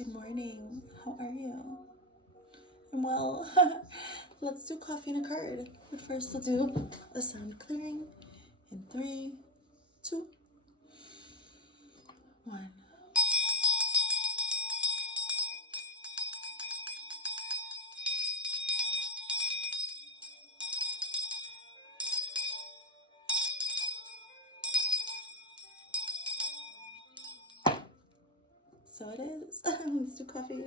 Good morning. How are you? I'm well. Let's do coffee and a card. But first, we'll do a sound clearing in 3, 2, 1. So it is. Let's do coffee.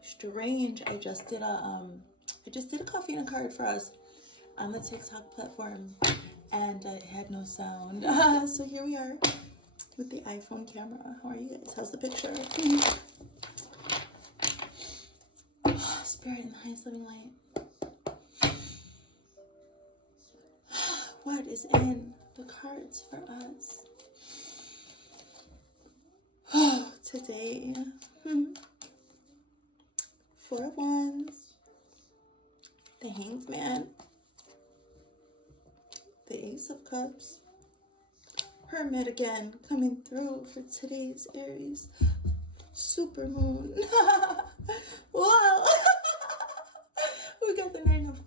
Strange. I just did a coffee and a card for us on the TikTok platform, and it had no sound. So here we are with the iPhone camera. How are you guys? How's the picture? Spirit in the highest living light. What is in the cards for us today? 4 of Wands, the Hanged Man, the Ace of Cups, Hermit again coming through for today's Aries super moon. Wow. We got the 9 of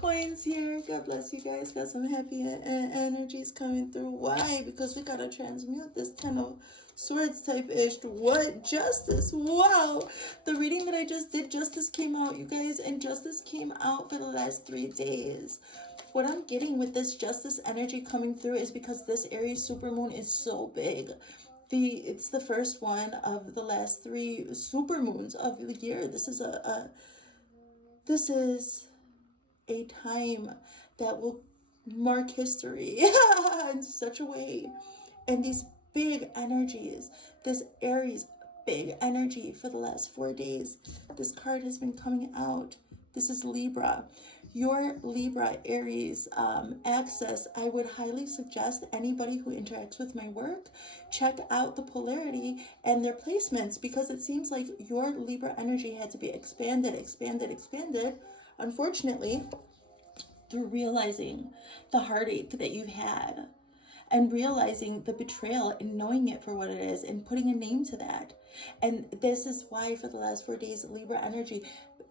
Coins here. God bless you guys. Got some happy energies coming through. Why? Because we gotta transmute this 10 of Swords type-ish. What? Justice. Wow. The reading that I just did, Justice came out, you guys, and Justice came out for the last 3 days. What I'm getting with this Justice energy coming through is because this Aries supermoon is so big. It's the first one of the last 3 supermoons of the year. This is a time that will mark history in such a way. And these big energies, this Aries big energy for the last 4 days, this card has been coming out. This is Libra. Your Libra Aries access, I would highly suggest anybody who interacts with my work, check out the polarity and their placements, because it seems like your Libra energy had to be expanded, unfortunately, through realizing the heartache that you've had and realizing the betrayal and knowing it for what it is and putting a name to that. And this is why for the last 4 days, Libra energy,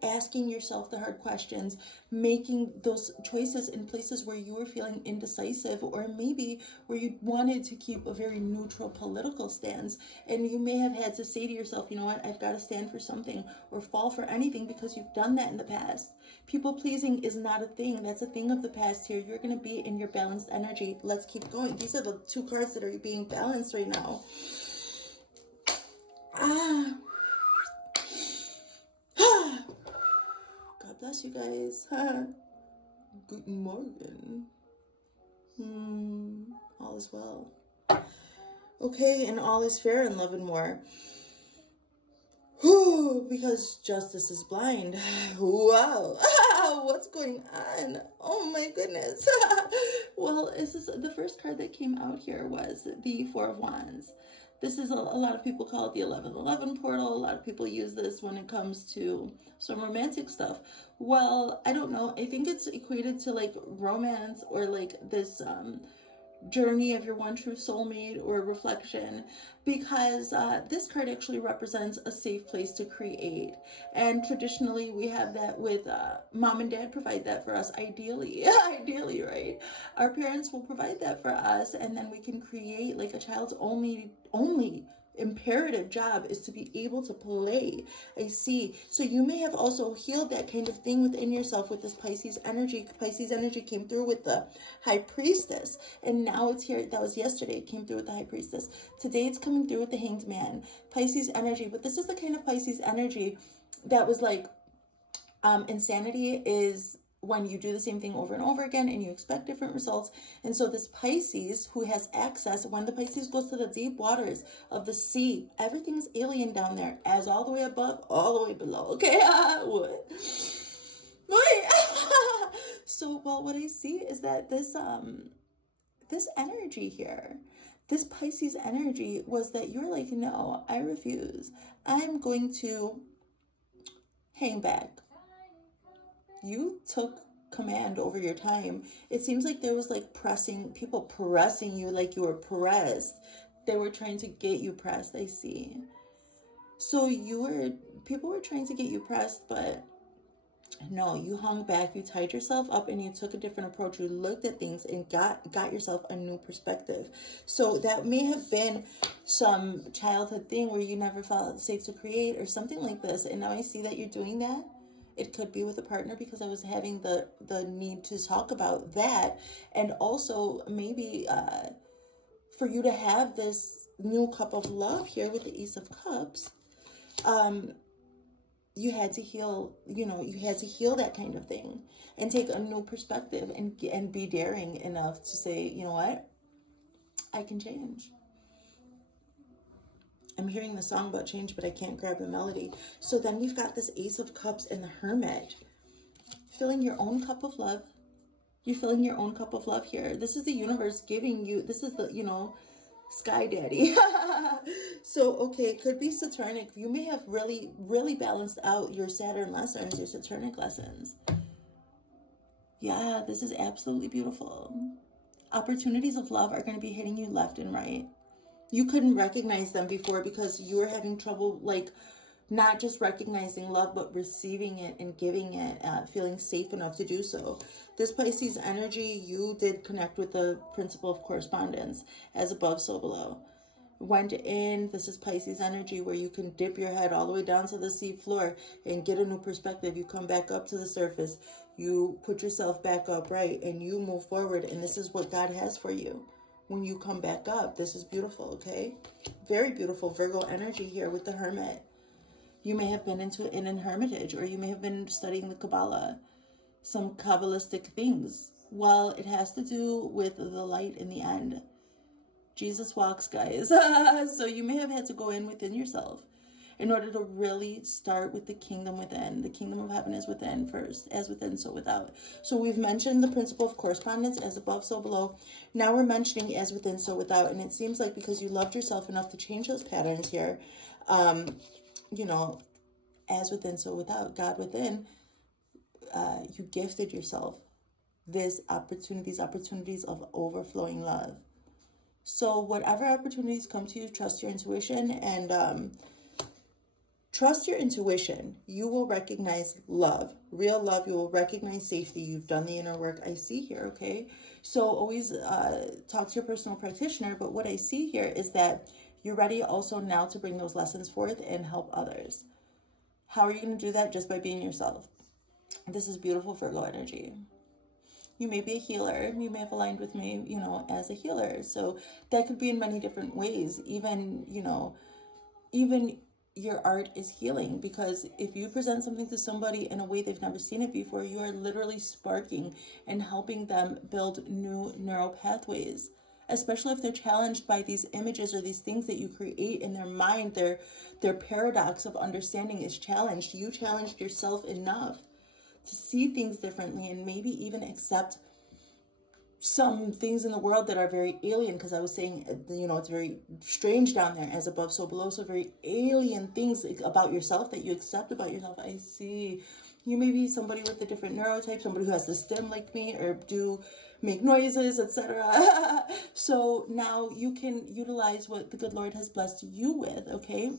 asking yourself the hard questions, making those choices in places where you were feeling indecisive, or maybe where you wanted to keep a very neutral political stance. And you may have had to say to yourself, you know what, I've got to stand for something or fall for anything, because you've done that in the past. People pleasing is not a thing. That's a thing of the past here. You're going to be in your balanced energy. Let's keep going. These are the 2 cards that are being balanced right now. God bless you guys. Guten Morgen. All is well. Okay, and all is fair in love and war. Because justice is blind. Wow. What's going on? Oh my goodness. Well, the first card that came out here was the 4 of Wands. This is a lot of people call it the 1111 portal. A lot of people use this when it comes to some romantic stuff. Well, I don't know. I think it's equated to like romance, or like this journey of your one true soulmate or reflection, because this card actually represents a safe place to create. And traditionally we have that with mom and dad provide that for us, ideally. Ideally, right? Our parents will provide that for us, and then we can create. Like a child's only imperative job is to be able to play. I see. So you may have also healed that kind of thing within yourself with this Pisces energy. Pisces energy came through with the High Priestess, and now it's here. That was yesterday. It came through with the High Priestess. Today it's coming through with the Hanged Man. Pisces energy. But this is the kind of Pisces energy that was like, insanity is when you do the same thing over and over again and you expect different results. And so this Pisces who has access, when the Pisces goes to the deep waters of the sea, everything's alien down there, as all the way above, all the way below. Okay, what? So, well, what I see is that this energy here, this Pisces energy, was that you're like, no, I refuse. I'm going to hang back. You took command over your time. It seems like there was like people pressing you like you were pressed. They were trying to get you pressed, I see. So people were trying to get you pressed, but no, you hung back, you tied yourself up, and you took a different approach. You looked at things and got yourself a new perspective. So that may have been some childhood thing where you never felt safe to create or something like this. And now I see that you're doing that. It could be with a partner, because I was having the need to talk about that. And also maybe for you to have this new cup of love here with the Ace of Cups, you had to heal, you had to heal that kind of thing and take a new perspective and be daring enough to say, you know what, I can change. I'm hearing the song about change, but I can't grab the melody. So then we've got this Ace of Cups and the Hermit. Filling your own cup of love. You're filling your own cup of love here. This is the universe giving you, this is the, Sky Daddy. So, okay, it could be Saturnic. You may have really, really balanced out your Saturn lessons, your Saturnic lessons. Yeah, this is absolutely beautiful. Opportunities of love are going to be hitting you left and right. You couldn't recognize them before because you were having trouble, like, not just recognizing love, but receiving it and giving it, feeling safe enough to do so. This Pisces energy, you did connect with the principle of correspondence, as above, so below. Went in, this is Pisces energy, where you can dip your head all the way down to the sea floor and get a new perspective. You come back up to the surface, you put yourself back upright, and you move forward. And this is what God has for you. When you come back up, this is beautiful, okay? Very beautiful Virgo energy here with the Hermit. You may have been in an hermitage, or you may have been studying the Kabbalah, some Kabbalistic things. Well, it has to do with the light in the end. Jesus walks, guys. So you may have had to go in within yourself in order to really start with the kingdom within. The kingdom of heaven is within first, as within, so without. So we've mentioned the principle of correspondence, as above, so below. Now we're mentioning as within, so without. And it seems like because you loved yourself enough to change those patterns here, as within, so without, God within, you gifted yourself these opportunities of overflowing love. So whatever opportunities come to you, trust your intuition and trust your intuition. You will recognize love, real love. You will recognize safety. You've done the inner work. I see here, okay? So always talk to your personal practitioner. But what I see here is that you're ready also now to bring those lessons forth and help others. How are you going to do that? Just by being yourself. This is beautiful Virgo energy. You may be a healer. You may have aligned with me, as a healer. So that could be in many different ways. Even your art is healing, because if you present something to somebody in a way they've never seen it before, you are literally sparking and helping them build new neural pathways, especially if they're challenged by these images or these things that you create in their mind. Their paradox of understanding is challenged. You challenged yourself enough to see things differently and maybe even accept some things in the world that are very alien, because I was saying, it's very strange down there, as above, so below. So very alien things about yourself that you accept about yourself. I see. You may be somebody with a different neurotype, somebody who has the stem like me, or make noises, etc. So now you can utilize what the good Lord has blessed you with, okay?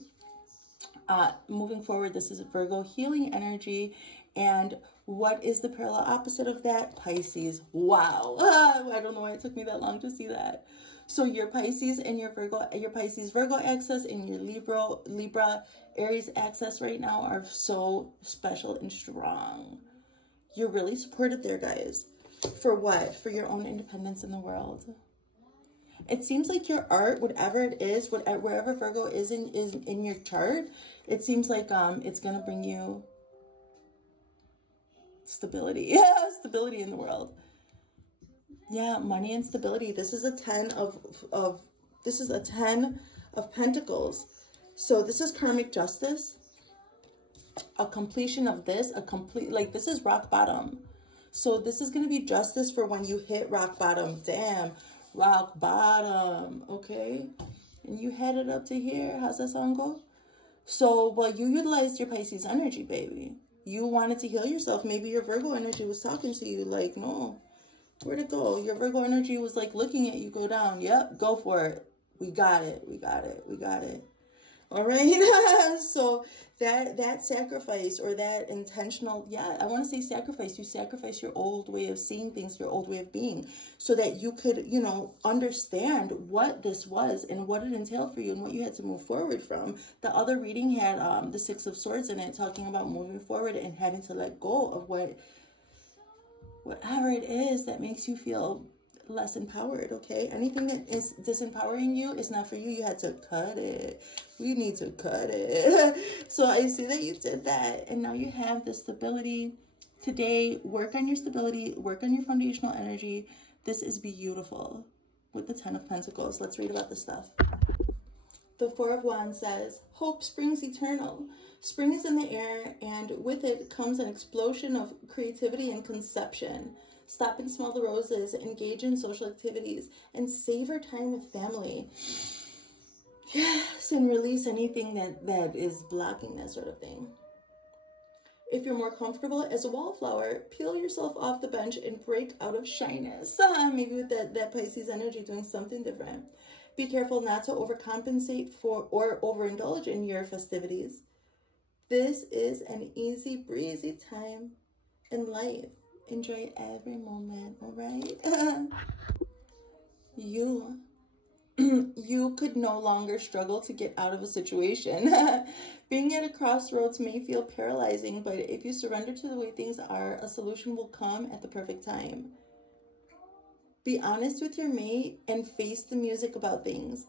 Moving forward, this is a Virgo healing energy. And what is the parallel opposite of that? Pisces. Wow. I don't know why it took me that long to see that. So your Pisces and your Pisces Virgo axis and your Libra Aries axis right now are so special and strong. You're really supported there, guys. For what? For your own independence in the world. It seems like your art, whatever it is, wherever Virgo is in your chart, it seems like it's gonna bring you stability. Yeah, stability in the world. Yeah, money and stability. This is a 10 of Pentacles. So this is karmic justice. A completion of this, this is rock bottom. So this is going to be justice for when you hit rock bottom. Damn, rock bottom. Okay. And you headed up to here. How's that song go? So, well, you utilized your Pisces energy, baby. You wanted to heal yourself. Maybe your Virgo energy was talking to you like, no, where'd it go? Your Virgo energy was like looking at you go down. Yep, go for it. We got it. We got it. We got it. All right. So that sacrifice, or that intentional, yeah, I want to say sacrifice. You sacrifice your old way of seeing things, your old way of being, so that you could, understand what this was and what it entailed for you and what you had to move forward from. The other reading had the Six of Swords in it, talking about moving forward and having to let go of whatever it is that makes you feel less empowered. Okay, anything that is disempowering you is not for you. You had to cut it. We need to cut it. So I see that you did that, and now you have the stability. Today, work on your stability, work on your foundational energy. This is beautiful. With the Ten of Pentacles, let's read about this stuff. The Four of Wands says, hope springs eternal. Spring is in the air, and with it comes an explosion of creativity and conception. Stop and smell the roses, engage in social activities, and savor time with family. Yes, and release anything that is blocking that sort of thing. If you're more comfortable as a wallflower, peel yourself off the bench and break out of shyness. Maybe with that Pisces energy, doing something different. Be careful not to overcompensate for or overindulge in your festivities. This is an easy breezy time in life. Enjoy every moment, all right? You could no longer struggle to get out of a situation. Being at a crossroads may feel paralyzing, but if you surrender to the way things are, a solution will come at the perfect time. Be honest with your mate and face the music about things.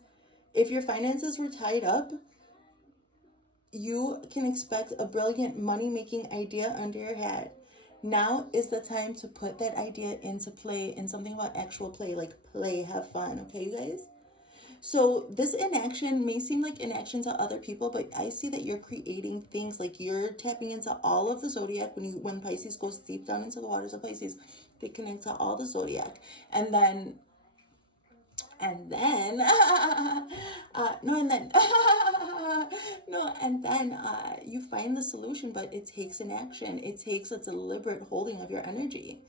If your finances were tied up, you can expect a brilliant money-making idea under your hat. Now is the time to put that idea into play, and something about actual play, like play, have fun, okay, you guys? So this inaction may seem like inaction to other people, but I see that you're creating things, like you're tapping into all of the zodiac. When Pisces goes deep down into the waters of Pisces, they connect to all the zodiac. And then you find the solution, but it takes an action. It takes a deliberate holding of your energy.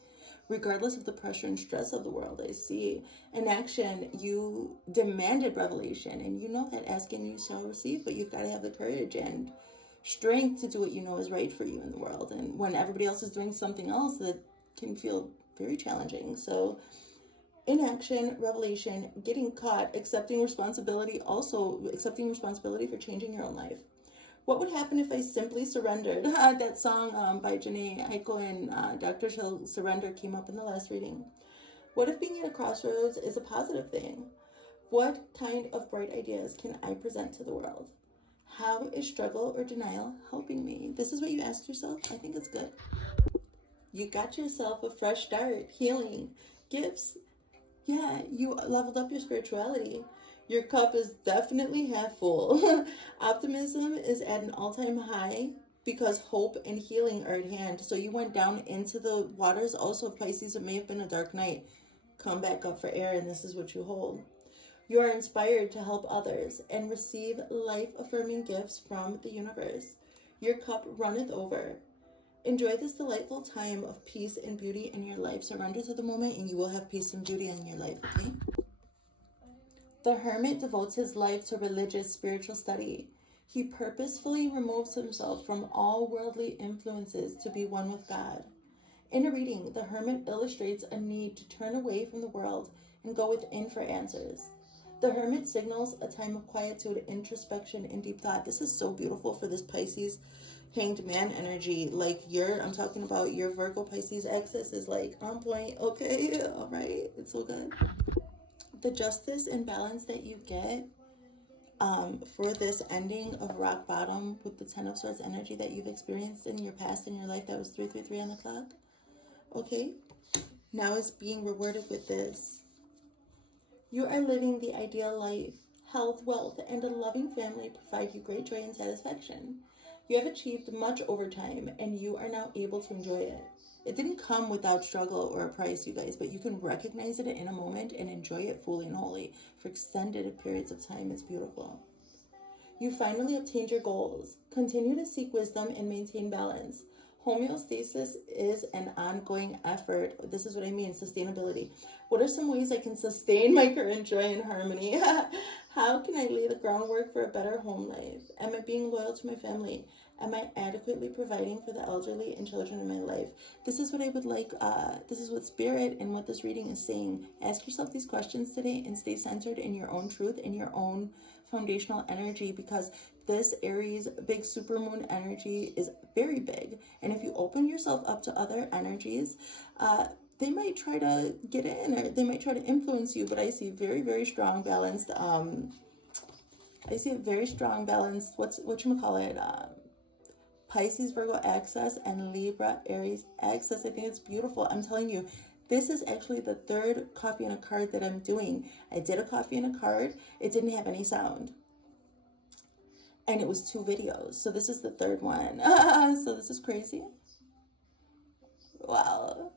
Regardless of the pressure and stress of the world, I see in action, you demanded revelation, and you know that asking you shall receive, but you've got to have the courage and strength to do what you know is right for you in the world. And when everybody else is doing something else, that can feel very challenging. So inaction, revelation, getting caught, accepting responsibility for changing your own life. What would happen if I simply surrendered? That song by Janae Aiko and Dr. Chill, Surrender, came up in the last reading. What if being at a crossroads is a positive thing? What kind of bright ideas can I present to the world? How is struggle or denial helping me? This is what you ask yourself. I think it's good. You got yourself a fresh start, healing, gifts. Yeah, you leveled up your spirituality. Your cup is definitely half full. Optimism is at an all-time high because hope and healing are at hand. So you went down into the waters. Also, Pisces, it may have been a dark night. Come back up for air, and this is what you hold. You are inspired to help others and receive life-affirming gifts from the universe. Your cup runneth over. Enjoy this delightful time of peace and beauty in your life. Surrender to the moment, and you will have peace and beauty in your life, okay? The hermit devotes his life to religious, spiritual study. He purposefully removes himself from all worldly influences to be one with God. In a reading, the hermit illustrates a need to turn away from the world and go within for answers. The hermit signals a time of quietude, introspection, and deep thought. This is so beautiful for this Pisces Hanged Man energy. Like I'm talking about your Virgo Pisces axis is like on point. Okay, all right, it's so good. The justice and balance that you get for this ending of rock bottom with the Ten of Swords energy that you've experienced in your past, in your life, that was 333 on the clock. Okay, now is being rewarded with this. You are living the ideal life. Health, wealth, and a loving family provide you great joy and satisfaction. You have achieved much over time, and you are now able to enjoy it. It didn't come without struggle or a price, you guys, but you can recognize it in a moment and enjoy it fully and wholly for extended periods of time. It's beautiful. You finally obtained your goals. Continue to seek wisdom and maintain balance. Homeostasis is an ongoing effort. This is what I mean, sustainability. What are some ways I can sustain my current joy and harmony? How can I lay the groundwork for a better home life? Am I being loyal to my family? Am I adequately providing for the elderly and children in my life? This is what I would like. This is what Spirit and what this reading is saying. Ask yourself these questions today and stay centered in your own truth, in your own foundational energy, because this Aries big supermoon energy is very big. And if you open yourself up to other energies, they might try to get in, or they might try to influence you. But I see very, very strong balanced. I see a very strong balanced. Whatchamacallit? Pisces, Virgo axis, and Libra, Aries axis. I think it's beautiful. I'm telling you, this is actually the third coffee and a card that I'm doing. I did a coffee and a card. It didn't have any sound. And it was 2 videos. So this is the third one. So this is crazy. Wow.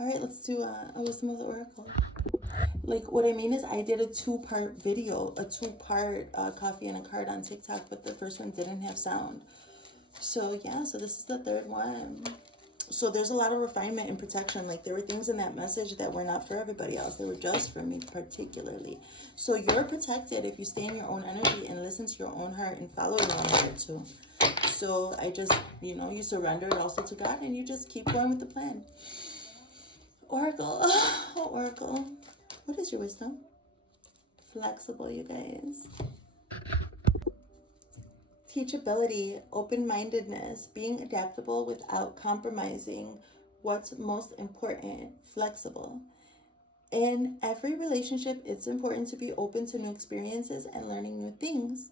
All right, let's do Wisdom of the Oracle. Like, what I mean is I did a 2-part video, a 2-part coffee and a card on TikTok, but the first one didn't have sound. So yeah, so this is the third one. So there's a lot of refinement and protection. Like, there were things in that message that were not for everybody else. They were just for me particularly. So you're protected if you stay in your own energy and listen to your own heart and follow your own heart too. So I just, you surrender it also to God and you just keep going with the plan. Oracle. Oh, Oracle. What is your wisdom? Flexible, you guys. Teachability, open-mindedness, being adaptable without compromising what's most important, flexible. In every relationship, it's important to be open to new experiences and learning new things.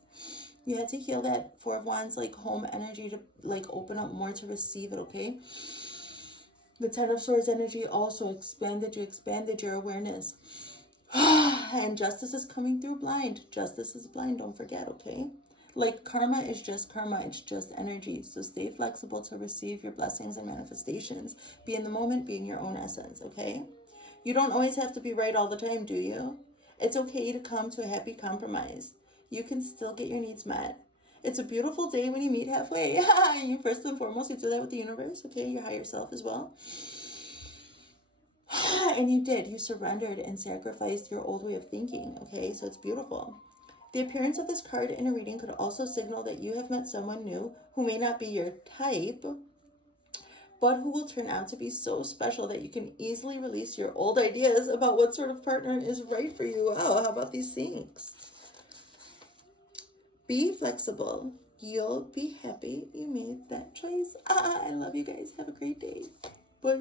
You had to heal that 4 of Wands, like, home energy to, like, open up more to receive it, okay? The 10 of Swords energy also expanded your awareness. And justice is coming through blind. Justice is blind, don't forget, okay? Like, karma is just karma. It's just energy. So stay flexible to receive your blessings and manifestations. Be in the moment. Be in your own essence, okay? You don't always have to be right all the time, do you? It's okay to come to a happy compromise. You can still get your needs met. It's a beautiful day when you meet halfway. You first and foremost, you do that with the universe, okay? Your higher self as well. And you did. You surrendered and sacrificed your old way of thinking, okay? So it's beautiful. The appearance of this card in a reading could also signal that you have met someone new who may not be your type, but who will turn out to be so special that you can easily release your old ideas about what sort of partner is right for you. Wow, how about these things? Be flexible. You'll be happy you made that choice. I love you guys. Have a great day. Bye.